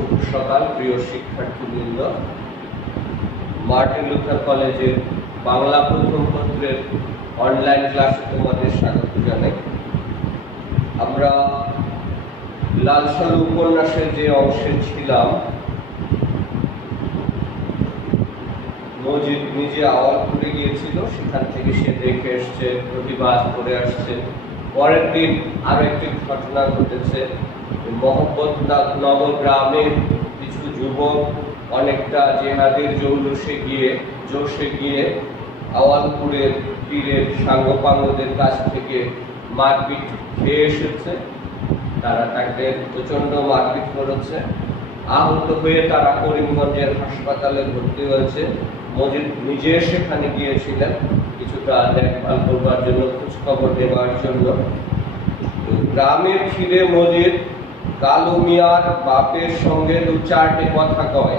শুভ সকাল প্রিয় শিক্ষার্থীবৃন্দ। মার্টিন লুথার কলেজের বাংলা প্রথম পত্রের অনলাইন ক্লাসে তোমাদের স্বাগত জানাই। আমরা লালসালু উপন্যাসের যে অংশে ছিলাম, মজিদ নিজে আওয়াল করে গিয়েছিল, সেখান থেকে সে দেখে এসছে, প্রতিবাদ করে আসছে। পরের দিন আরো একটি ঘটনা ঘটেছে। মোহাম্মদনগর গ্রামের কিছু যুবক অনেকটা জেহাদের জোশে গিয়ে আওয়ালপুরের পীরের সাঙ্গপাঙ্গদের কাছ থেকে মারপিট খেয়ে এসেছে। তারা তাকে প্রচন্ড মারপিট করেছে। আহত হয়ে তারা করিমগঞ্জের হাসপাতালে ভর্তি হয়েছে। মজিদ নিজে সেখানে গিয়েছিলেন কিছুটা দেখভাল করবার জন্য, খোঁজখবর দেওয়ার জন্য। গ্রামে ফিরে মজিদ কালু মিয়ার বাপের সঙ্গে দু চারটে কথা কয়।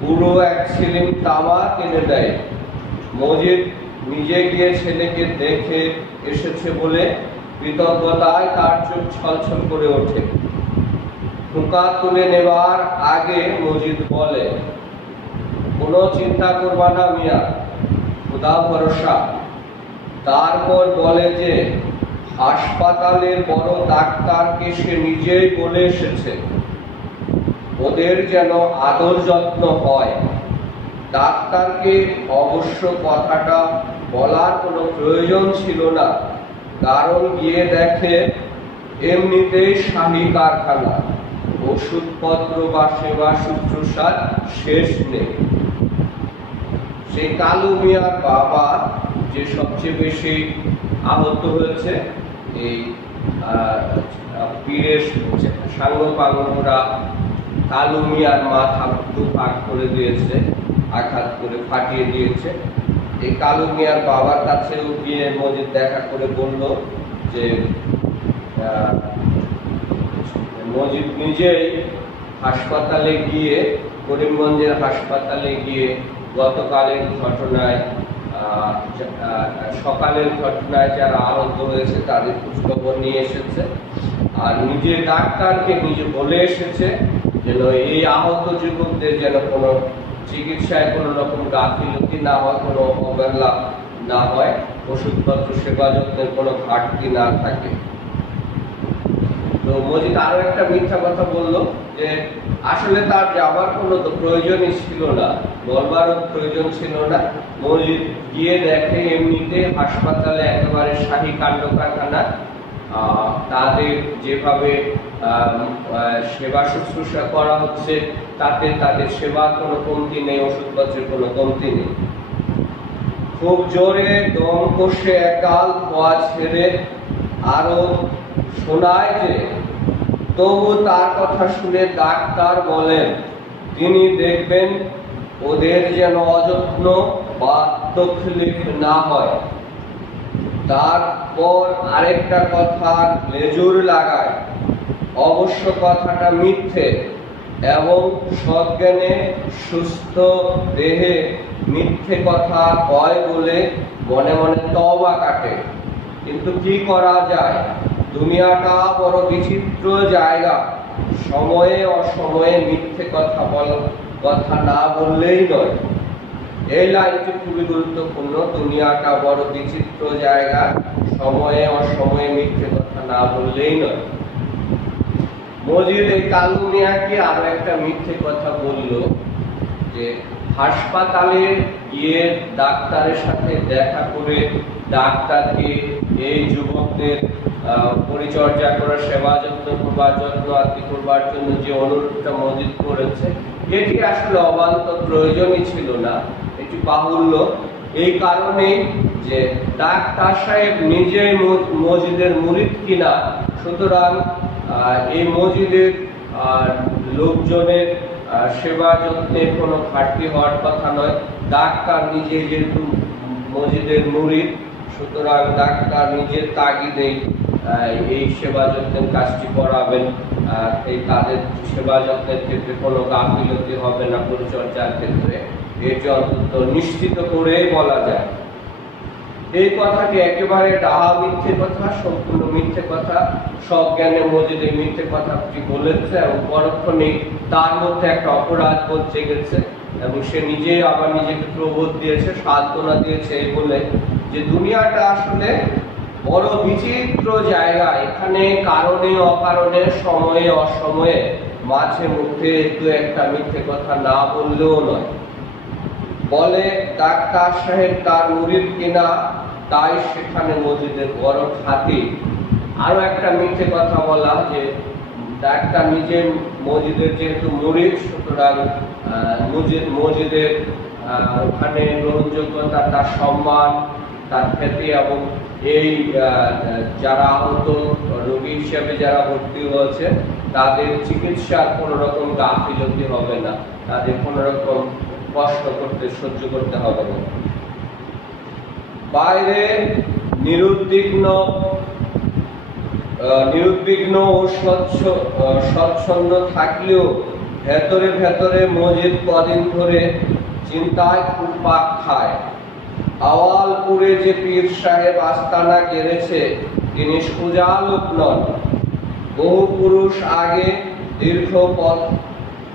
বুড়ো এক ছিলিম তামা কিনে দেয়। মজিদ নিজে গিয়ে ছেলেকে দেখে এসেছে বলে কৃতজ্ঞতায় তার চোখ ছলছল করে ওঠে। হুঁকা তুলে নেবার আগে মজিদ বলে, কোনো চিন্তা করবা না মিয়া, খোদা ভরসা। তারপর বলে যে হাসপাতালের বড় ডাক্তারকে সে নিজেই বলে এসেছে ওদের যেন আদর যত্ন হয়। ডাক্তারকে অবশ্য কথাটা বলার কোনো প্রয়োজন ছিল না, কারণ গিয়ে দেখে এমনিতেই শাহী কারখানা, ওষুধপত্র বা সেবা শুশ্রূষার শেষ নেই। সেই কালু মিয়ার বাবা যে সবচেয়ে বেশি আহত হয়েছে, এই পীরের সাঙ্গপাঙ্গরা কালু মিয়ার মাথা দুভাগ করে দিয়েছে, আঘাত করে ফাটিয়ে দিয়েছে। এই কালু মিয়ার বাবার কাছেও গিয়ে মজিদ দেখা করে বলল যে মজিদ নিজেই হাসপাতালে গিয়ে, করিমগঞ্জের হাসপাতালে গিয়ে গতকালের ঘটনায়, সকালের ঘটনায় যারা আহত হয়েছে তাদের খোঁজখবর নিয়ে এসেছে। আর নিজে ডাক্তারকে নিজে বলে এসেছে যেন এই আহত যুবকদের যেন কোনো চিকিৎসায় কোনো রকম গাফিলতি না হয়, কোনো অবহেলা না হয়, ওষুধপত্র সেবা যত্নের কোনো ঘাটতি না থাকে। তো মজিদ আরো একটা মিথ্যা কথা বলল যে আসলে তার যাবার কোনো প্রয়োজনই ছিল না, বলবারও প্রয়োজন ছিল না। মজিদ গিয়ে দেখে এমনিতে হাসপাতালে একেবারে শাহী কাণ্ড কারখানা, তাদের যেভাবে সেবা শুশ্রূষা করা হচ্ছে তাতে তাদের সেবার কোনো কমতি নেই, ওষুধপত্রের কোনো কমতি নেই। খুব জোরে দম কষে একাল ধোয়া ছেড়ে আরো শোনায় যে তবু তার কথা শুনে ডাক্তার বলেন তিনি দেখবেন ওদের যেন অযত্ন বা তকলিফ না হয়। তারপর আরেকটা কথা লেজুর লাগায়, অবশ্য কথাটা মিথ্যে এবং সজ্ঞানে সুস্থ দেহে মিথ্যে কথা কয় বলে মনে মনে তওবা কাটে। কিন্তু কি করা যায়, দুনিয়াটা বড় বিচিত্র জায়গা, সময়ে অসময়ে মিথ্যে কথা না বললেই নয়। এই লাইনটি খুবই গুরুত্বপূর্ণ। দুনিয়াটা বড় বিচিত্র জায়গা, সময়ে অসময়ে মিথ্যে কথা না বললেই নয়। মজিদ এই কালু মিয়াকে আরো একটা মিথ্যে কথা বলল যে হাসপাতালে গিয়ে ডাক্তারের সাথে দেখা করে ডাক্তারকে এই যুবকদের পরিচর্যা করা, সেবা যত্ন করবার, যত্ন আত্মি করবার জন্য যে অনুরোধটা মজিদ করেছে, এটি আসলে অবান্তর প্রয়োজনই ছিল না, এটি বাহুল্য। এই কারণে যে ডাক্তার সাহেব নিজেই মজিদের মুরিদ কিনা, সুতরাং এই মজিদের লোকজনের সেবা যত্নের কোনো ঘাটতি হওয়ার কথা নয়। ডাক্তার নিজে যেহেতু মজিদের মুরিদ, সুতরাং ডাক্তার নিজের তাগিদেই এই সেবা যত্নের কাজটি করাবেন। এই তাদের সেবা যত্নের ক্ষেত্রে কোনো গাফিলতি হবে না, পরিচর্যার ক্ষেত্রে এটি অন্তত নিশ্চিত করেই বলা যায়। এই কথাটি একেবারে ডাহা মিথ্যে কথা, সম্পূর্ণ মিথ্যে কথা। সজ্ঞানে মসজিদে মিথ্যে কথাটি বলেছে এবং পরক্ষণেই তার মধ্যে একটা অপরাধ বোধ জেগেছে এবং সে নিজেই আবার নিজেকে প্রবোধ দিয়েছে, সান্ত্বনা দিয়েছে এই বলে যে দুনিয়াটা আসলে বড় বিচিত্র জায়গা। এখানে কারণে অকারণে, সময়ে অসময়ে, মাঝে মধ্যে দু একটা মিথ্যে কথা না বললেও নয়। বলে ডাক্তার সাহেব তার মুরিদ কিনা, তাই সেখানে মসজিদের বড় খ্যাতি। আরো একটা মিথ্যে কথা বলা যে ডাক্তার নিজে মসজিদের যেহেতু মুরিদ, সুতরাং মসজিদের ওখানে গ্রহণযোগ্যতা, তার সম্মান, তার খ্যাতি এবং এই যারা আহত রোগী হিসেবে যারা ভর্তি হয়েছে তাদের চিকিৎসার কোনো রকম গাফিলতি হবে না, তাদের কোনো রকম কষ্ট সহ্য করতে হবে না। বাইরে নিরুদ্বিগ্ন ও স্বচ্ছন্দ থাকলেও ভেতরে ভেতরে মসজিদ কদিন ধরে চিন্তায় ঘুরপাক খায়। আওয়ালপুরে যে পীর সাহেব আস্তানা গেড়েছে তিনি সোজা লোক নন। বহু পুরুষ আগে দীর্ঘ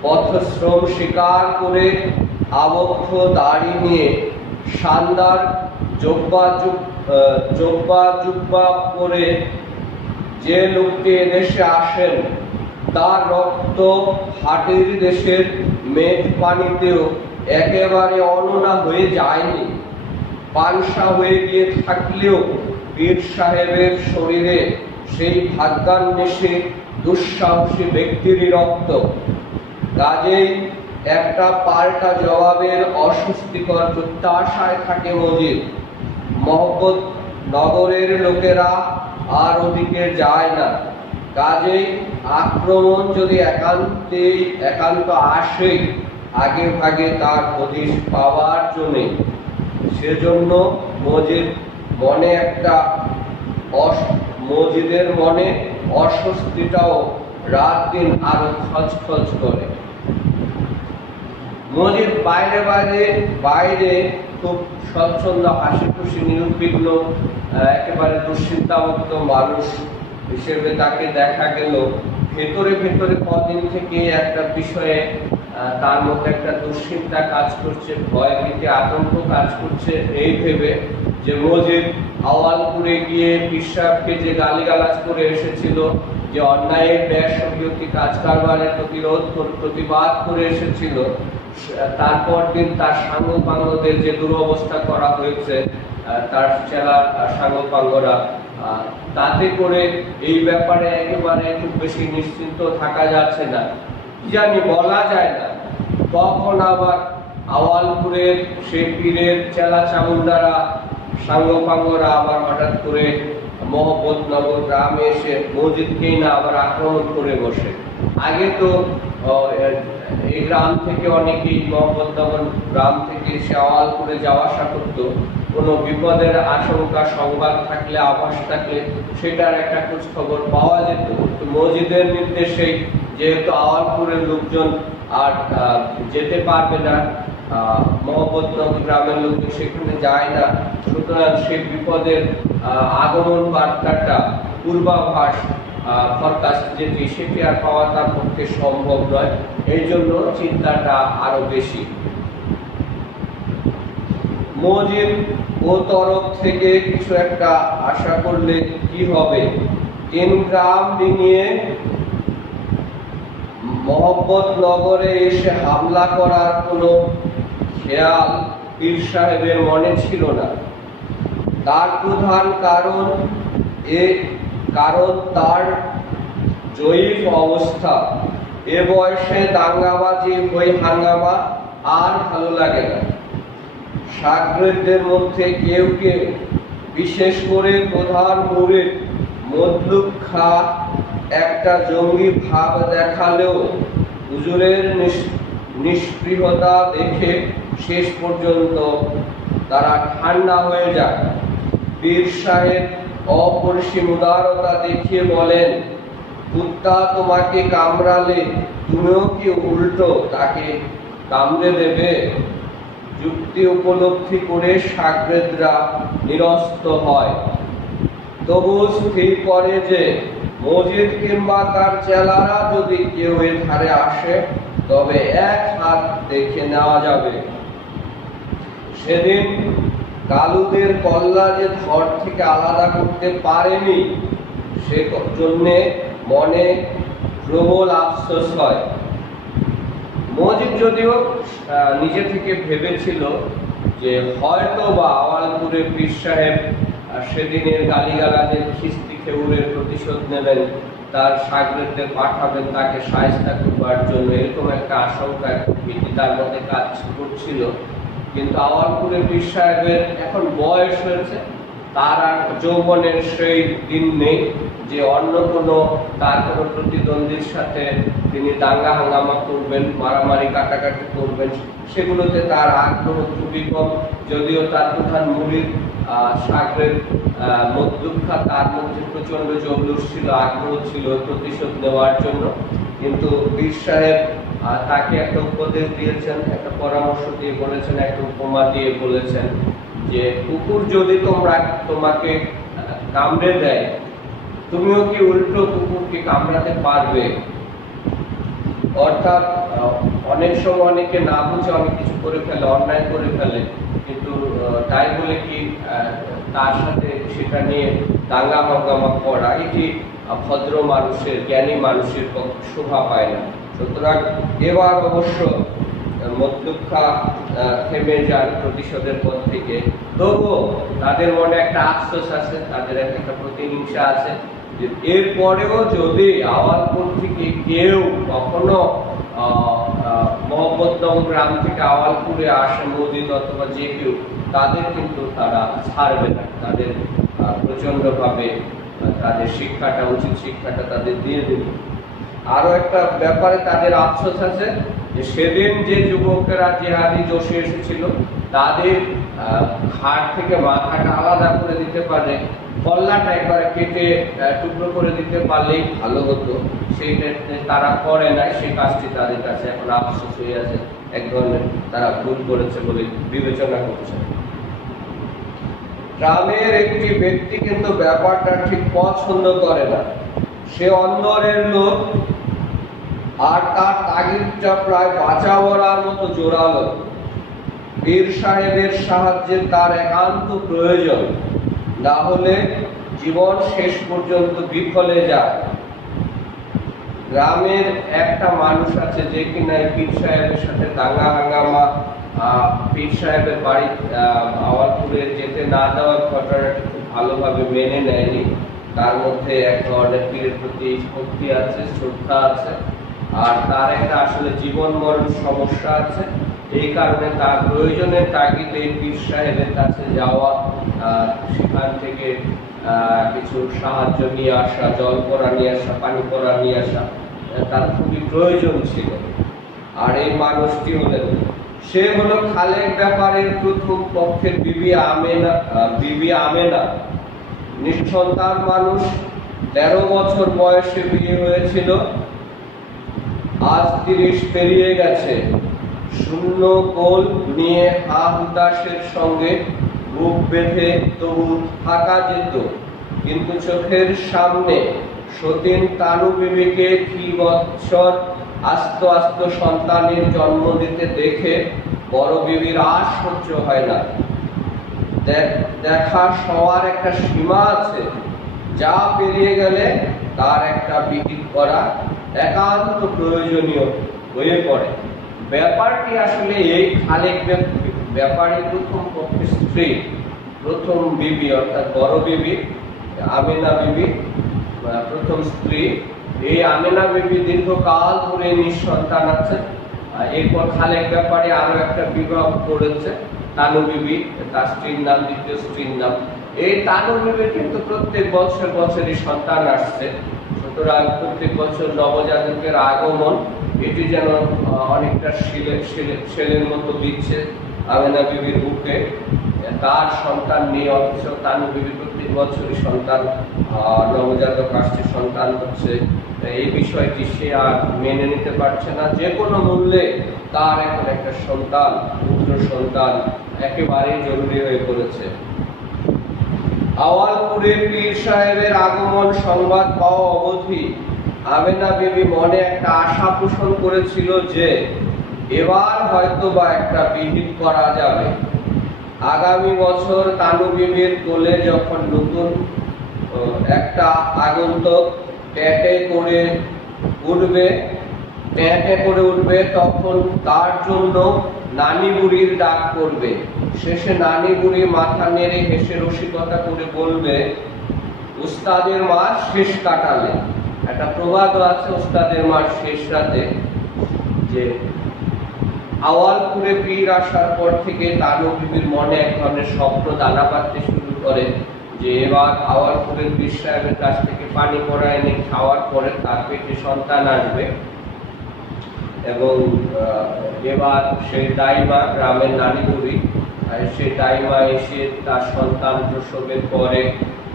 পথশ্রম স্বীকার করে আবদ্ধ দাড়ি নিয়ে শানদার জুব্বা পরে যে লোকটি এদেশে আসেন তার রক্ত হাটের দেশের মেঘ পানিতেও একেবারে অননা হয়ে যায়নি। পানসা হয়ে গিয়ে থাকলেও পীর সাহেবের শরীরে সেই ভাগ্যান্বেষী দুঃসাহসী ব্যক্তিরই রক্ত। কাজেই একটা পাল্টা জবাবের অস্বস্তিকর প্রত্যাশায় থাকে মসজিদ। মহব্বত নগরের লোকেরা আর ওদিকে যায় না। কাজেই আক্রমণ যদি একান্ত আসে আগে ভাগে তার হদিশ পাওয়ার জন্য। সেজন্য মসজিদের মনে অস্বস্তিটাও রাত দিন আরো খচখচ করে। মসজিদ বাইরে খুব স্বচ্ছন্দ, হাসি খুশি, নিরুদ্বিগ্ন, একেবারে দুশ্চিন্তামুক্ত মানুষ হিসেবে তাকে দেখা গেল। ভেতরে ভেতরে কদিন থেকে একটা বিষয়ে তার মধ্যে একটা দুশ্চিন্তা কাজ করছে, ভয় ভীতি, আতঙ্ক কাজ করছে এই ভেবে যে মসজিদ আওয়ালপুরে গিয়ে পীর সাহেবকে যে গালিগালাজ করে এসেছিল, যে অন্যায়ের ব্যয়সংগতি কাজ কারবারের প্রতিবাদ করে এসেছিল, তারপর দিন তার সাঙ্গপাঙ্গদের যে দুরবস্থা করা হয়েছে, তার চেলা সাঙ্গপাঙ্গরা, তাতে করে এই ব্যাপারে একেবারে খুব বেশি নিশ্চিন্ত থাকা যাচ্ছে না। জানি বলা যায় না কখন আবার আওয়ালপুরের সেই পীরের চেলা চামুন্ডারা, সাঙ্গপাঙ্গরা আবার হঠাৎ করে মহব্বতনগর গ্রামে এসে মসজিদকেই না আবার আক্রমণ করে বসে। আগে তো এই গ্রাম থেকে অনেকেই মহব্বতনগর গ্রাম থেকে এসে আওয়ালপুরে যাওয়া আসা করতো। কোনো বিপদের আশঙ্কা, সংবাদ থাকলে, আভাস থাকলে সেটার একটা খোঁজ খবর পাওয়া যেত। মসজিদের নির্দেশে যেহেতু আওয়ালপুরের লোকজন আর যেতে পারবে না, মহব্বতনগর গ্রামের লোকজন সেখানে যায় না, সুতরাং সেই বিপদের আগমন বার্তাটা, পূর্বাভাস ফরকাস্ট সেটি আর পাওয়া তার পক্ষে সম্ভব নয়। এই জন্য চিন্তাটা আরো বেশি। মসজিদ ও তরফ থেকে কিছু একটা আশা করলে কি হবে? 3 গ্রাম ডিঙিয়ে মহব্বতনগরে এসে হামলা করার কোনো খেয়াল পীর সাহেবের মনে ছিল না। তার প্রধান কারণ তার জয়ীফ অবস্থা। এ বয়সে দাঙ্গাবাজি, হই হাঙ্গামা আর ভালো লাগে না। শাগরেদদের মধ্যে কেউ কেউ, বিশেষ করে প্রধান মুরিদ মতলুব খাঁ, একটা জঙ্গি ভাব দেখালেও হুজুরের নিষ্পৃহতা দেখে শেষ পর্যন্ত তারা ঠান্ডা হয়ে যায়। পীর সাহেব অপরিসীম উদারতা দেখিয়ে বলেন, কুত্তা তোমাকে কামড়ালে তুমিও কি উল্টো তাকে কামড়ে দেবে? যুক্তি উপলব্ধি করে সাগরেদরা নিরস্ত হয়। তবু স্থির করে যে মজিদ কিংবা তার চেলারা যদি কেউ এ ধারে আসে তবে এক হাত দেখে নেওয়া যাবে। সেদিন কালুদের কল্লা যে ধর থেকে আলাদা করতে পারেনি সে জন্যে মনে প্রবল আফসোস হয়। মজিদ যদিও নিজে থেকে ভেবেছিল যে হয়তো বা আওয়ালপুরের পীর সাহেব সেদিনের গালিগালাজের খিস্তি খেউরের প্রতিশোধ নেবেন, তার সাগরেদদের পাঠাবেন তাকে শায়েস্তা করবার জন্য, এরকম একটা আশঙ্কা ভীতি তার মধ্যে কাজ করছিল। কিন্তু আওয়ালপুরের পীর সাহেবের এখন বয়স হয়েছে, তার আর যৌবনের সেই দিন নেই যে অন্য তার কোনো প্রতিদ্বন্দ্বীর সাথে তিনি দাঙ্গা হাঙ্গামা করবেন, মারামারি কাটাকাটি করবেন, সেগুলোতে তার আগ্রহ খুবই কম। যদিও তার প্রধান মুরিদ সাগরেদ মধ্যুক্ষা, তার মধ্যে প্রচন্ড জৌলুস ছিল, আগ্রহ ছিল প্রতিশোধ নেওয়ার জন্য। কিন্তু পীর সাহেব তাকে একটা উপদেশ দিয়েছেন, একটা পরামর্শ দিয়ে বলেছেন, একটা উপমা দিয়ে বলেছেন যে কুকুর যদি তোমাকে কামড়ে দেয়, তুমিও কি উল্টো কুকুরকে কামড়াতে পারবে? অর্থাৎ অনেক সময় অনেকে না বুঝে অনেক কিছু করে ফেলে, অন্যায় করে ফেলে, কিন্তু তাই বলে কি তার সাথে সেটা নিয়ে দাঙ্গা হাঙ্গামা করা এটি ভদ্র মানুষের, জ্ঞানী মানুষের শোভা পায় না। সুতরাং এবার অবশ্য মধ্যুক্ষা থেমে যান প্রতিশোধের পর থেকে। তবুও তাদের মনে একটা আফসোস আছে, তাদের একটা প্রতিহিংসা আছে যে এরপরেও যদি আওয়ালপুর থেকে কেউ কখনো মোহাম্মদনগর গ্রাম থেকে আওয়ালপুরে আসে, মজিদ অথবা যে কেউ, তাদের কিন্তু তারা ছাড়বে না, তাদের প্রচন্ডভাবে তাদের শিক্ষাটা, উচিত শিক্ষাটা তাদের দিয়ে দেবে। আরো একটা ব্যাপারে তাদের আফসোস আছে যে সেদিন যে যুবকেরা জিহাদি জোশে এসেছিল তাদের ঘাট থেকে মাথাটা আলাদা করে দিতে পারে, কল্লাটা একবারে কেটে টুকরো করে দিতে পারলেই ভালো হতো, সেইটা তারা করে নাই। সেই কাজটি তাদের কাছে এখন আফসোস হয়ে আছে, এক ধরনের তারা ভুল করেছে বলে বিবেচনা করছে। গ্রামের একটি ব্যক্তি কিন্তু ব্যাপারটা ঠিক পছন্দ করে না। সে অন্দরের লোক, আর তার তাগিদটা প্রায় বাঁচা মরার মতো জোরালো। পীর সাহেবের সাহায্যে তার একান্ত প্রয়োজন, না হলে জীবন শেষ পর্যন্ত বিফলে যায়। গ্রামের একটা মানুষ আছে যে কিনা পীর সাহেবের সাথে দাঙ্গা হাঙ্গামা, পীর সাহেবের বাড়ি আওয়ালপুরে যেতে না দেওয়ার ঘটনাটি খুব ভালোভাবে মেনে নেয়নি। তার মধ্যে এক ধরনের পীরের প্রতি ভক্তি আছে, শ্রদ্ধা আছে, আর তার একটা আসলে জীবন মরণ সমস্যা আছে। এই কারণে তার প্রয়োজনের তাগিদে পীর সাহেবের কাছে যাওয়া, সেখান থেকে কিছু সাহায্য নিয়ে আসা, জল পড়া নিয়ে আসা, পানি পড়া নিয়ে আসা তার খুবই প্রয়োজন ছিল। আর এই মানুষটি হলেন, সে হলো খালেক ব্যাপারের প্রথম পক্ষের বিবি আমেনা। নিঃসন্তান মানুষ, 13 বছর বয়সে বিয়ে হয়েছিল, আজ 30 পেরিয়ে গেছে। শূন্য কোল নিয়ে হা হুতাশের সঙ্গে বুক বেঁধে তবু থাকা যেত, কিন্তু চোখের সামনে সতীন তানু বিবিকে 3 বছর আস্ত আস্ত সন্তানের জন্ম দিতে দেখে বড় বিবির আর সহ্য হয় না। দেখা সবার একটা সীমা আছে, যা পেরিয়ে গেলে তার একটা বিহিত করা একান্ত প্রয়োজনীয় হয়ে পড়ে। ব্যাপারটি আসলে এই খালেক ব্যাপারী প্রথম পক্ষের স্ত্রী, প্রথম বিবি অর্থাৎ বড় বিবি আমেনা বিবি, প্রথম স্ত্রী। এই আমেনা বিবি দীর্ঘকাল ধরে নিঃসন্তান আছে। এরপর খালেক ব্যাপারী আরো একটা বিবাহ করেছে, তানু বিবি, তার স্ত্রীর নাম, দ্বিতীয় স্ত্রীর নাম। এই তানু বিবির কিন্তু প্রত্যেক বছরই সন্তান আসছে। সুতরাং প্রত্যেক বছর নবজাতকের আগমন, এটি যেন অনেকটা ছেলের মতো দিচ্ছে। আমেনা বিবির বুকে তার সন্তান নেই, অথচ তানু বিবি প্রত্যেক বছরই সন্তান নবজাতক আসছে, সন্তান হচ্ছে। এই বিষয়টি সে আর মেনে নিতে পারছে না। যে কোনো মূল্যে তার এখন একটা সন্তান, পুত্র সন্তান একেবারেই জরুরি হয়ে পড়েছে। আওয়ালপুরে পীর সাহেবের আগমন সংবাদ পাওয়া অবধি আমেনা বিবি মনে একটা আশা পোষণ করেছিল যে এবার হয়তো বা একটা বিহিত করা যাবে। আগামী বছর তানু বিবির কোলে যখন নতুন একটা আগন্তুক ট্যাটে করে উঠবে তখন তার জন্য নানি বুড়ির ডাক পড়বে। শেষে নানি বুড়ি মাথা নেড়ে হেসে রসিকতা করে বলবে, উস্তাদের মাস শেষ কাটালে। একটা প্রবাদ আছে উস্তাদের মাস শেষ রাতে, যে আওয়ালপুরে পীর আসার পর থেকে তানু বিবির মনে এক ধরনের স্বপ্ন দানা বাঁধতে শুরু করে যে এবার আওয়ালপুরের পীর সাহেবের কাছ থেকে পানি পড়া এনে খাওয়ার পরে তার পেটে সন্তান আসবে, এবং এবার সেই দাইমা, গ্রামের নানি বুড়ি, সেই দাইমা এসে তার সন্তান প্রসবের পরে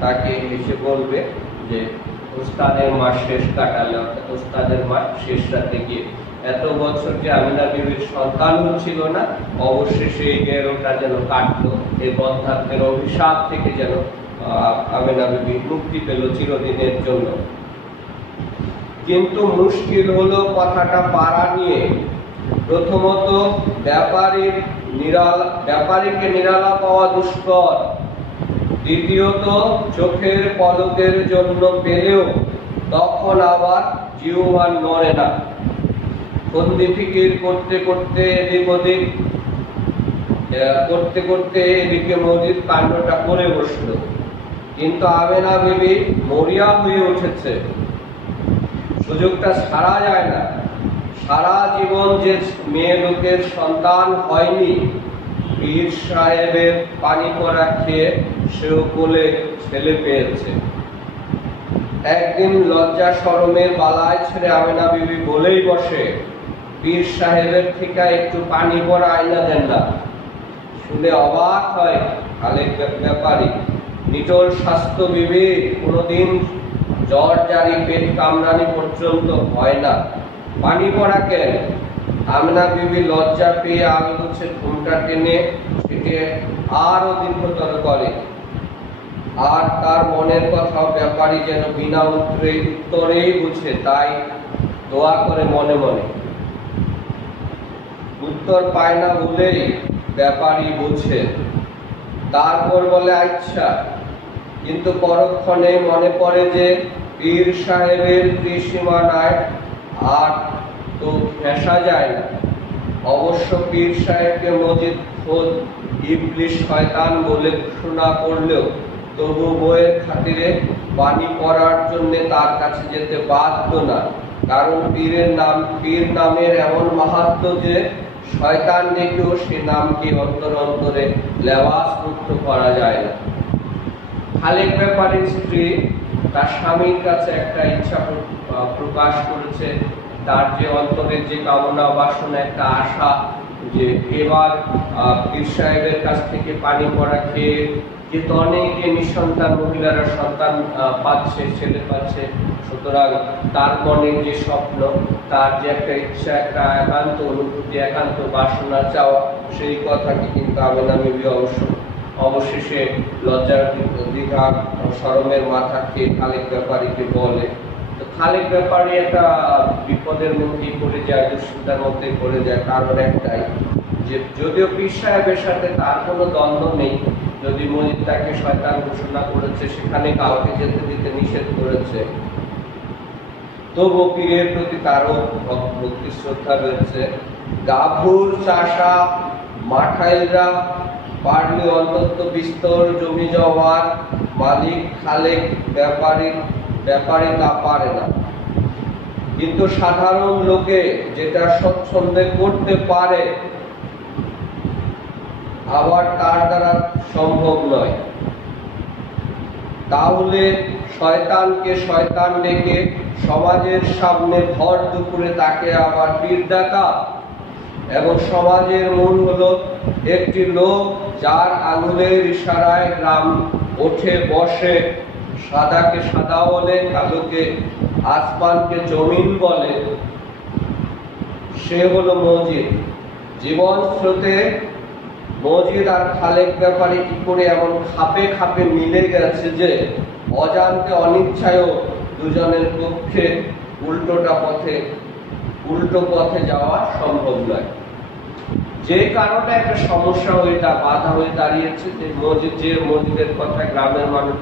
তাকে এসে বলবে যে উস্তাদের মাস শেষ কাটালে, অর্থাৎ উস্তাদের মাস শেষ রাতে গিয়ে এত বছর যে আমেনা বিবির সন্তান হচ্ছিল না, অবশ্যই সেই গেরোটা যেন কাটলো, এই বন্ধাত্মের অভিশাপ থেকে যেন আমেনা বিবি মুক্তি পেল চিরদিনের জন্য। কিন্তু মুশকিল হলো কথাটা পাড়া নিয়ে। প্রথমত ব্যাপারীকে নিরালা পাওয়া দুষ্কর, দ্বিতীয়ত চোখের পলকের জন্য পেলেও তখন আবার জিহ্বার নড়ে না। ফন্দি ফিকির করতে করতে এদিকে মজিদ কাণ্ডটা করে বসলো। কিন্তু আমেনা বিবি মরিয়া হয়ে উঠেছে, সুযোগটা ছাড়া যায় না। সারা জীবন যে মেয়ে লোকের সন্তান হয়নি, পীর সাহেবের পানি পড়া খেয়ে সেও কোলে ছেলে পেয়েছে। একদিন লজ্জা শরমের বালায় ছেড়ে আমেনা বিবি বলেই বসে, পীর সাহেবের থেকে একটু পানি পড়া আইনা দেন না। শুনে অবাক হয় খালেক ব্যাপারী। নিটোল স্বাস্থ্য বিবি, কোনোদিন জ্বর জারি পেট কামড়ানি পর্যন্ত হয় না, পানি পড়া কেন? আমেনা বিবি লজ্জা পেয়ে আলগোছে ঘুমটা টেনে সেটে আরো দীর্ঘতর করে। আর তার মনের কথা ব্যাপারী যেন বিনা উত্তরেই বুঝে, তাই দোয়া করে মনে মনে। উত্তর পায় না বলেই ব্যাপারী বুঝে, তারপর বলে আচ্ছা। কিন্তু পরক্ষণে মনে পড়ে যে পীর সাহেবের ত্রিসীমানায় আর তো ঘেঁষা যায় না। অবশ্য পীর সাহেবকে মজিদ খোদ ইবলিশ শয়তান বলে ঘোষণা করলেও তবু বইয়ের খাতিরে পানি পড়ার জন্য তার কাছে যেতে বাধ্য না। কারণ পীর নামের এমন মাহাত্ম্য যে শয়তান দেখেও সে নামকে অন্তরে লেবাস মুক্ত করা যায় না। খালেক ব্যাপারীর স্ত্রী তার স্বামীর কাছে একটা ইচ্ছা প্রকাশ করেছে, তার যে অন্তরের যে কামনা বাসনা, একটা আশা যে এবার পীর সাহেবের কাছ থেকে পানি পড়া খেয়ে যেহেতু অনেকে নিঃসন্তান মহিলারা সন্তান পাচ্ছে, ছেলে পাচ্ছে, সুতরাং তার মনের যে স্বপ্ন, তার যে একটা ইচ্ছা, একটা একান্ত অনুভূতি, একান্ত বাসনা চাওয়া, সেই কথাকে কিন্তু আমেনা বিবি অবশেষে লজ্জার দ্বিধা শরমের মাথা খেয়ে খালেক ব্যাপারীকে বলে। তো খালেক ব্যাপারী একটা বিপদের মধ্যেই পড়ে যায়, দুশ্চিন্তার মধ্যে পড়ে যায়। কারণ একটাই, যে যদিও পীর সাহেবের সাথে তার কোনো দ্বন্দ্ব নেই, যদি মজিদ তাকে শয়তান ঘোষণা করেছে, সেখানে কাউকে যেতে দিতে নিষেধ করেছে, তবু পীরের প্রতি তারও ভক্তি শ্রদ্ধা রয়েছে। গাভুর চাষা মাঠাইলরা পারলে অন্তত বিস্তর জমি জমার মালিক খালেক ব্যাপারী তা পারে না। কিন্তু সাধারণ লোকে যেটা স্বচ্ছন্দে করতে পারে, আবার তার দ্বারা সম্ভব নয়। তাহলে শয়তানকে শয়তান ডেকে সমাজের সামনে ভর দুপুরে তাকে আবার পীর ডাকা, এবং সমাজের মূল হলো একটি লোক, যার আঙুলের ইশারায় গ্রাম ওঠে বসে, সাদাকে সাদা বলে, কালোকে আসমানকে জমিন বলে, সে হলো মসজিদ। জীবন স্রোতে মসজিদ আর খালেক ব্যাপারে কি করে এমন খাপে খাপে মিলে গেছে যে অজান্তে অনিচ্ছায়ও দুজনের পক্ষে উল্টো পথে যাওয়া সম্ভব নয়। যে কারণে একটা সমস্যা বাধা হয়ে দাঁড়িয়েছে যে মসজিদের কথা গ্রামের মানুষ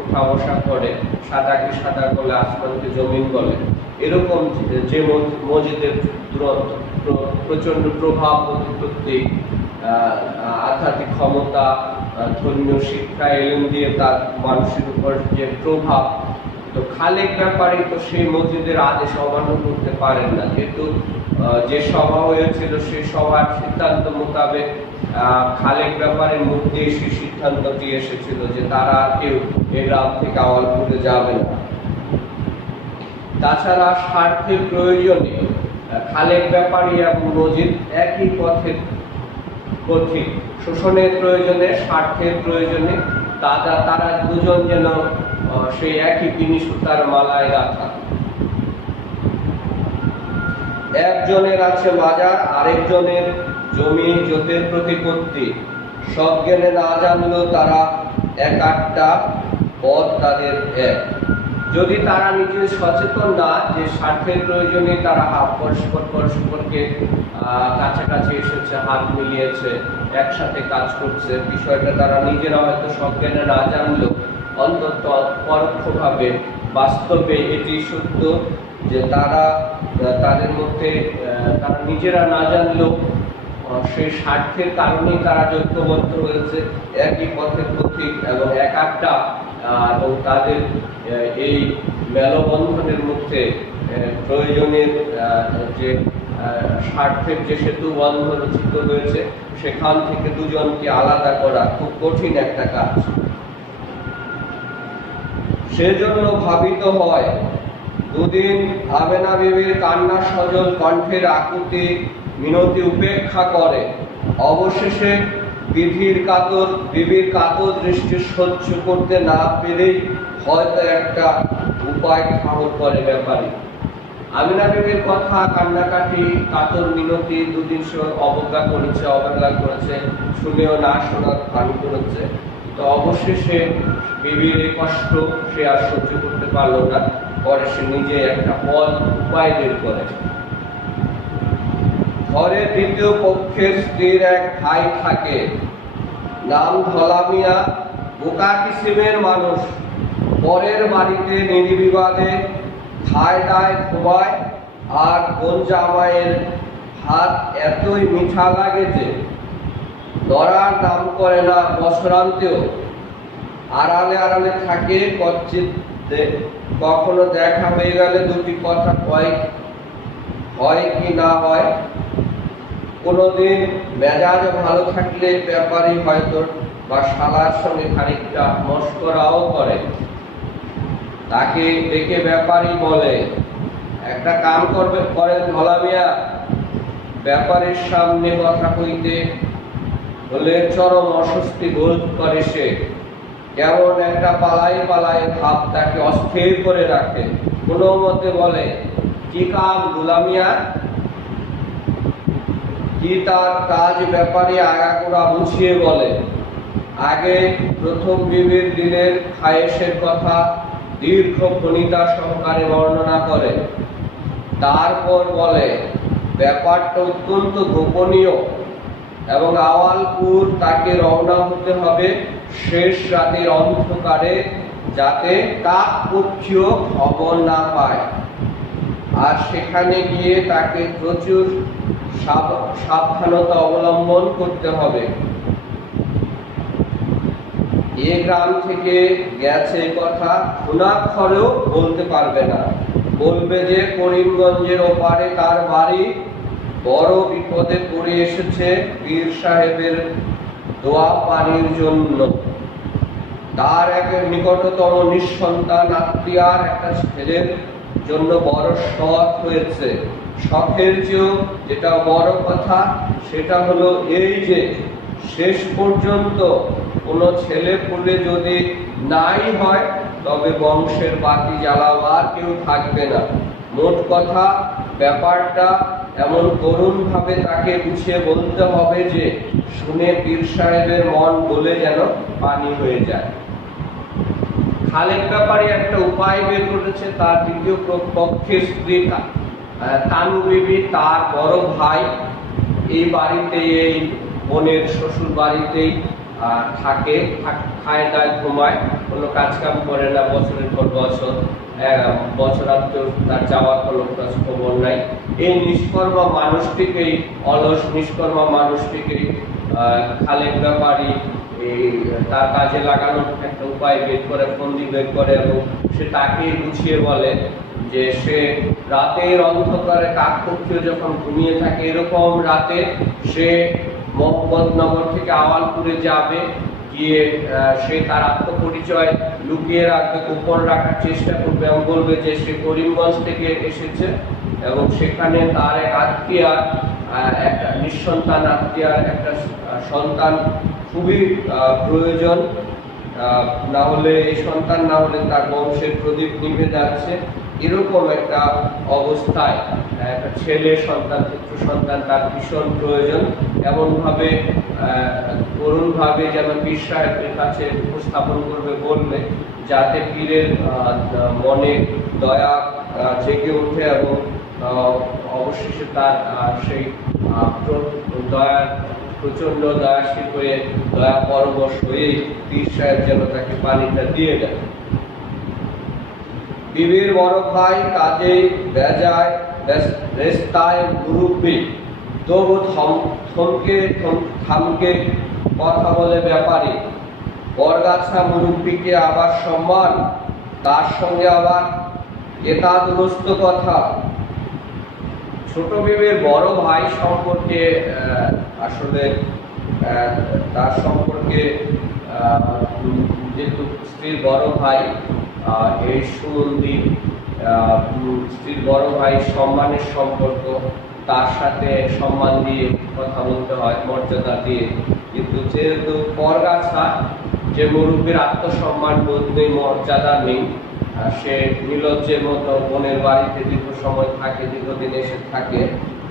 উঠা বসা করে, সাদাকে সাদা বলে, আসমানকে জমিন বলে, এরকম যে মসজিদের প্রচন্ড প্রভাব, প্রতিপত্তি, আধ্যাত্মিক ক্ষমতা, ধর্মীয় শিক্ষা, এলেম দিয়ে তার মানুষের উপর যে প্রভাব, তো খালেক ব্যাপারে তো সেই মসজিদের আদেশ অমান্য করতে পারেন না, যেহেতু যে সভা হয়েছিল সেই সভার সিদ্ধান্ত মোতাবেক খালেক ব্যাপারের মধ্যে সেই সিদ্ধান্তটি এসেছিল যে তারা কেউ এই গ্রাম থেকে আওয়ালপুরে যাবে না। তাছাড়া স্বার্থের প্রয়োজনে খালেক ব্যাপারী এবং মসজিদ একই পথের পথিক। শোষণের প্রয়োজনে, স্বার্থের প্রয়োজনে তারা দুজন যেন সেই একই পিনি সুতার মালায় গাঁথা। একজনের আছে বাজার, আরেকজনের জমি জোতের প্রতিপত্তি। সব জ্ঞানে না জানলেও তারা এক আটটা পথ তাদের এক। যদি তারা নিজে সচেতন না যে স্বার্থের প্রয়োজনে তারা পরস্পরকে কাছাকাছি এসেছে, হাত মিলিয়েছে, একসাথে কাজ করছে, বিষয়টা তারা নিজেরা হয়তো সজ্ঞানে না জানলেও অন্তত পরোক্ষভাবে বাস্তবে এটি সত্য যে তাদের মধ্যে তারা নিজেরা না জানলেও সেই স্বার্থের কারণেই তারা ঐক্যবদ্ধ হয়েছে, একই পথের পথিক এবং এক একটা, এবং তাদের এই মেলবন্ধনের মধ্যে প্রয়োজনের যে স্বার্থের যে সেতু বন্ধ রচিত হয়েছে, সেখান থেকে দুজনকে আলাদা করা খুব কঠিন একটা কাজ। সেজন্য ভাবিত হয় দুদিন আমেনা বিবির কান্না সজল কণ্ঠের আকুতি মিনতি উপেক্ষা করে, অবশেষে বিবির কাতর দৃষ্টি সহ্য করতে না পেরেই হয়তো একটা উপায় ঠাহর করে ব্যাপারী। আমিনা বিবির কথা, কান্নাকাটি, কাতর মিনতি দুদিন সে অবজ্ঞা করেছে, শুনেও না শোনার ভান করেছে। তো অবশেষে বিবির এই কষ্ট সে আর সহ্য করতে পারলো না, পরে সে নিজে একটা উপায় বের করে। ঘরে দ্বিতীয় পক্ষের স্ত্রীর এক ভাই থাকে, নাম ধলা মিয়া, বোকা কিসিমের মানুষ। পরের বাড়িতে নির্বিবাদে খায় দায় খোবায়, আর কোন জামাইয়ের ভাত এতই মিঠা লাগে যে ধরার নাম করে না বছরান্তেও। আড়ালে আড়ালে থাকে, কখনো দেখা হয়ে গেলে দুটি কথা হয় কি না হয়। কোনোদিন মেজাজ ভালো থাকলে ব্যাপারী হয়তো বা শালার সঙ্গে খানিকটা মস্করাও করে। তাকে ডেকে ব্যাপারী বলে, একটা কাম করেন ধলা মিয়া। ব্যাপারীর সামনে কথা কইতে হলে চরম অস্বস্তি বোধ করে সে। কেমন একটা পালাই ভাব তাকে অস্থির করে রাখে। কোনো মতে বলে, কি কাম দুলামিয়া? কি তার কাজ? ব্যাপারী আগাগোড়া বুঝিয়ে বলে। আগে প্রথম বিবির দিনের খায়েশের কথা দীর্ঘ ফণিতা সহকারে বর্ণনা করে, তারপর বলে ব্যাপারটা অত্যন্ত গোপনীয় এবং আওয়ালপুর তাকে রওনা হতে হবে শেষ রাতের অন্ধকারে, যাতে কাকপক্ষীয় খবর না পায়। আর সেখানে গিয়ে তাকে প্রচুর সাবধানতা অবলম্বন করতে হবে। এ গ্রাম থেকে গেছে কথা শোনাক্ষরেও বলতে পারবে না। বলবে যে করিমগঞ্জের ওপারে তার বাড়ি, বড় বিপদে পড়ে এসেছে পীর সাহেবের দোয়া পানির জন্য। তার এক নিকটতম নিঃসন্তান আত্মীয়ার একটা ছেলের জন্য বড় শখ হয়েছে, শখের চেয়েও যেটা বড় কথা সেটা হলো এই যে শেষ পর্যন্ত কোনো ছেলে পুলে যদি নাই হয় তবে বংশের বাতি জ্বালাবার কেউ থাকবে না। মোট কথা ব্যাপারটা এমন করুণ ভাবে তাকে গুছিয়ে বলতে হবে যে শুনে পীর সাহেবের মন বলে যেন পানি হয়ে যায়। খালেক ব্যাপারী একটা উপায় বের করেছে। তার দ্বিতীয় পক্ষের স্ত্রী তানু বিবি, তার বড় ভাই এই বাড়িতে, এই বোনের শ্বশুর বাড়িতেই থাকে, খায় দায় ঘুমায়, কোনো কাজ কাম করে না বছরের পর বছর। বছরান্তর তার যাওয়ার কোনো খবর নাই। এই নিষ্কর্মা মানুষটিকেই, অলস নিষ্কর্মা মানুষটিকেই খালেক ব্যাপারী তার কাজে লাগানোর একটা উপায় বের করে, ফন্দি বের করে, এবং সে তাকে গুছিয়ে বলে যে সে রাতের অন্ধকারে কাকপক্ষীয় যখন ঘুমিয়ে থাকে এরকম রাতে সে মোহাম্মদনগর থেকে আওয়ালপুরে যাবে, গিয়ে সে তার আত্মপরিচয় লুকিয়ে রাখবে, গোপন রাখার চেষ্টা করবে এবং বলবে যে সে করিমগঞ্জ থেকে এসেছে এবং সেখানে তার এক আত্মীয়, একটা নিঃসন্তান আত্মীয়ার একটা সন্তান খুবই প্রয়োজন, না হলে এই সন্তান না হলে তার বংশের প্রদীপ নিভে যাচ্ছে। এরকম একটা অবস্থায় একটা ছেলে সন্তান, পুত্র সন্তান তার ভীষণ প্রয়োজন। এমনভাবে করুণভাবে যেন পীর সাহেবের কাছে উপস্থাপন করবে, বলবে, যাতে পীরের মনে দয়া জেগে ওঠে এবং অবশেষে তার সেই দয়ার প্রচন্ড দয়াশীল হয়ে, দয়া পরবশ হয়ে পীর সাহেব যেন তাকে পানিটা দিয়ে দেয়। বিবির বড় ভাই কাজেই বেজায় রেস্তায় মুরব্বী, তবু থামকে কথা বলে ব্যাপারী। বরগাছা মুরব্বীকে আবার সম্মান, তার সঙ্গে আবার একাদুরস্ত কথা। ছোট বিবির বড় ভাই সম্পর্কে আসলে তার সম্পর্কে যেহেতু স্ত্রীর বড় ভাই, এই সুমন্দির স্ত্রীর বড় ভাই সম্মানের সম্পর্ক, তার সাথে সম্মান দিয়ে কথা বলতে হয়, মর্যাদা দিয়ে। কিন্তু যেহেতু পরগাছা, যে মুরব্বীর আত্মসম্মান বোধ নেই, মর্যাদা নেই, সে নির্লজ্জের মতো বোনের বাড়িতে দীর্ঘ সময় থাকে, দীর্ঘদিন এসে থাকে,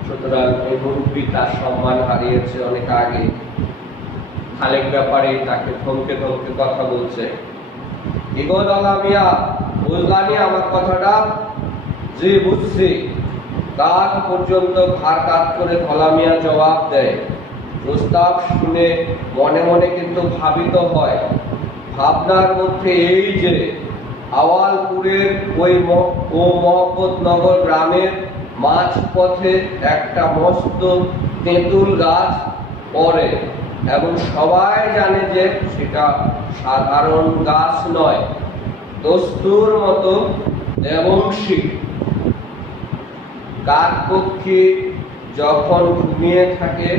সুতরাং এই মুরব্বী তার সম্মান হারিয়েছে অনেক আগে। খালেক ব্যাপারে তাকে থমকে থমকে কথা বলছে। ইগো দলামিয়া, বুঝলানি আমার কথাটা? জি বুঝছি। কাজ পর্যন্ত ঘাড় কাত করে ধলামিয়া জবাব দেয়। প্রস্তাব শুনে মনে মনে কিন্তু ভাবিত হয়। ভাবনার মধ্যে এই যে আওয়ালপুরের ওই মোহাম্মদনগর গ্রামের মাঝপথে একটা মস্ত তেঁতুল গাছ পড়ে এবং সবাই জানে যে সেটা সাধারণ গাছ নয়, দস্তুর মতো দেবংশী। কাকপক্ষী যখন ঘুমিয়ে থাকে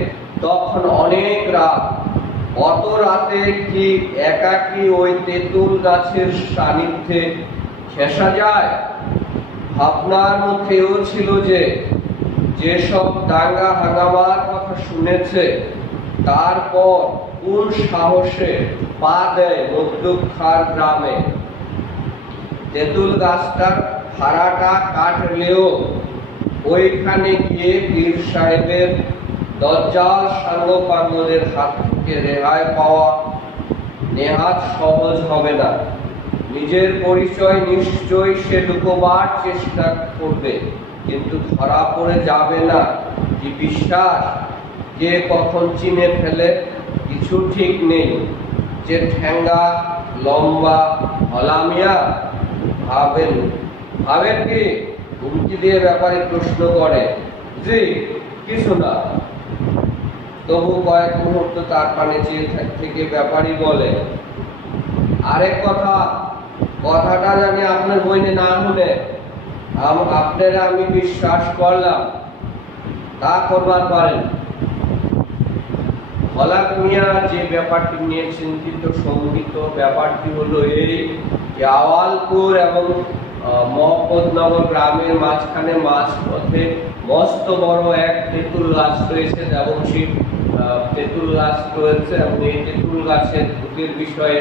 তখন অনেক রাত, অত রাতে কি একাকী ওই তেঁতুল গাছের সান্নিধ্যে খেসা যায়? ভাবনার মধ্যেও ছিল যে যেসব দাঙ্গা হাঙ্গামার কথা শুনেছে, তারপর কোন সাহসে পা দেয় মধ্যখার গ্রামে। তেঁতুল গাছটার ভাড়াটা কাটলেও ওইখানে গিয়ে পীর সাহেবের দজ্জাল সাঙ্গপাঙ্গদের হাত থেকে রেহাই পাওয়া নেহাত সহজ হবে না। নিজের পরিচয় নিশ্চয়ই সে লুকোবার চেষ্টা করবে, কিন্তু ধরা পড়ে যাবে না। কি বিশ্বাস, কে কখন চিনে ফেলে কিছু ঠিক নেই। যে ঠ্যাঙ্গা লম্বা হলামিয়া, ভাবেন কি? হুমকি দিয়ে ব্যাপারে প্রশ্ন করে। জি কিছু না। তবু কয়েক মুহূর্ত তার পানে চেয়ে থেকে ব্যাপারী বলে, আরেক কথাটা জানি আপনার বইনে না হলে আপনারা আমি বিশ্বাস করলাম, তা করবার পারেন। হলাক মিয়া যে ব্যাপারটি নিয়ে চিন্তিত সঙ্গীত, ব্যাপারটি হলো এই যে আওয়ালপুর এবং মোহাম্মদনগর গ্রামের মাঝখানে মাঝপথে মস্ত বড় এক তেঁতুল গাছ রয়েছে এবং সেই তেঁতুল গাছ রয়েছে এবং এই তেঁতুল গাছের ভূতের বিষয়ে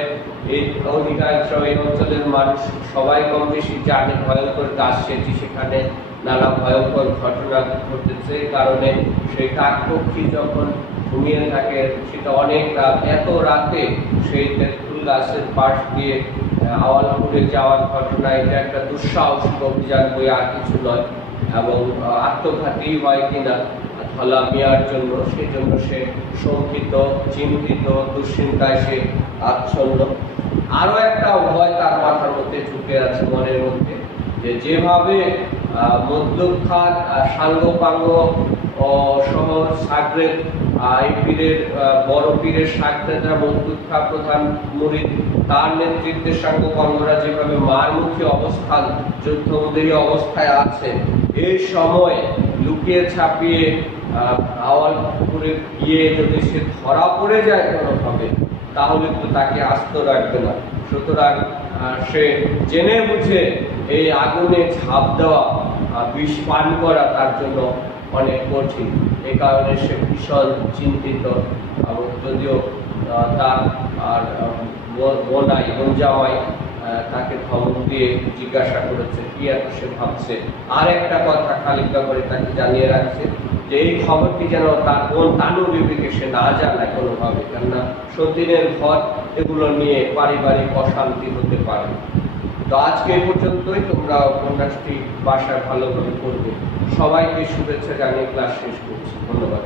এই অধিকাংশ এই অঞ্চলের মানুষ সবাই কম বেশি জানে। ভয়ঙ্কর গাছ সেটি, সেখানে নানা ভয়ঙ্কর ঘটনা ঘটেছে। এই কারণে সেই কাকপক্ষী যখন ঘুমিয়ে থাকে সেটা অনেক রাত, এত রাতে সেই তেঁতুল গাছের পাশ দিয়ে আওয়ালপুরে যাওয়ার ঘটনা, এটা একটা দুঃসাহসিক অভিযান বই আর কিছু নয়। এবং আত্মঘাতী হয় কিনা ধলা মিয়ার জন্য, সেই জন্য সে শঙ্কিত, চিন্তিত, দুশ্চিন্তায় সে আচ্ছন্ন। আরো একটা ভয় তার মাথার মধ্যে ঢুকে আছে, মনের মধ্যে, যে যেভাবে মধ্যখান সাঙ্গপাঙ্গ শহর সাগরেদ এই পীরের বড় পীরের সাগরেদরা মধ্যখা প্রধান মুরিদ, তার নেতৃত্বে সাঙ্গপাঙ্গরা যেভাবে মারমুখী অবস্থান, যুদ্ধবন্দী অবস্থায় আছে, এই সময় লুকিয়ে ছাপিয়ে আওয়ালপুরে গিয়ে যদি সে ধরা পড়ে যায় কোনোভাবে, তাহলে তো তাকে আস্ত রাখবে না। সুতরাং সে জেনে বুঝে এই আগুনে ঝাঁপ দেওয়া, বিষ পান করা তার জন্য অনেক কঠিন। এই কারণে সে ভীষণ চিন্তিত। এবং যদিও তার আর বোন জামাই তাকে ধমক দিয়ে জিজ্ঞাসা করেছে কি এত সে ভাবছে। আর একটা কথা খালিকা করে তাকে জানিয়ে রাখছে যে এই খবরটি যেন তার বোন তানু বিবিকে সে না জানায় কোনোভাবে, কেননা সতীনের ঘর, এগুলো নিয়ে পারিবারিক অশান্তি হতে পারে। তো আজকে এই পর্যন্তই। তোমরা উপন্যাসটি বাসায় ভালোভাবে পড়বে। সবাইকে শুভেচ্ছা জানিয়ে ক্লাস শেষ করছি। ধন্যবাদ।